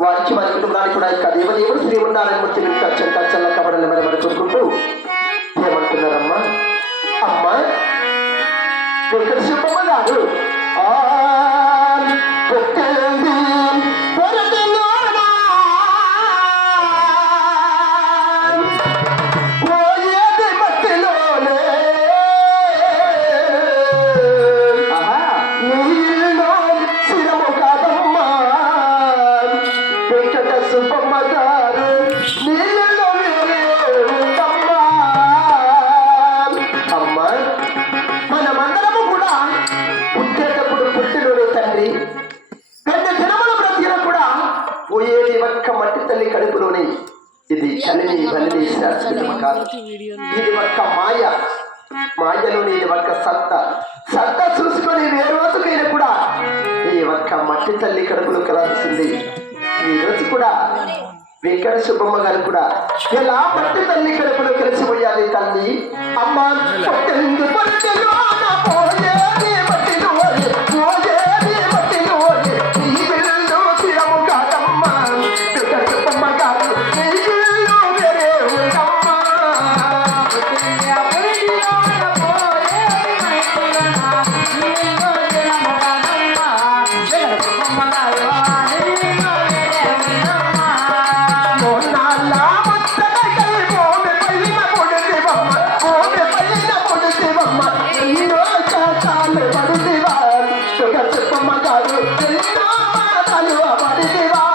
వారికి వారి కుటుంబానికి కూడా ఇక దేవదేవుడు శ్రీమన్నారాయణ మూర్తి మీకు అచ్చంత చల్ల కబడని మరి మరి కోరుకుంటూ ఏమంటున్నారమ్మా? అమ్మా వెంకట సుబ్బమ్మ గారు తల్లి కడుపులోనే ఇది కలిని బలిని శాశ్వతము కాదు ఇది ఒక్క మాయ. మాయలోని ఇది ఒక్క సత్త. సత్త చూసుకొని ఏ రోజుకైనా కూడా ఈ ఒక్క మట్టి తల్లి కడుపులో కలాల్సింది ఈ రోజు కూడా వెంకట సుబ్బమ్మ గారు కూడా ఎలా మట్టి తల్లి కడుపులో కలిసిపోయాలి తల్లి? అమ్మ আমার দেবা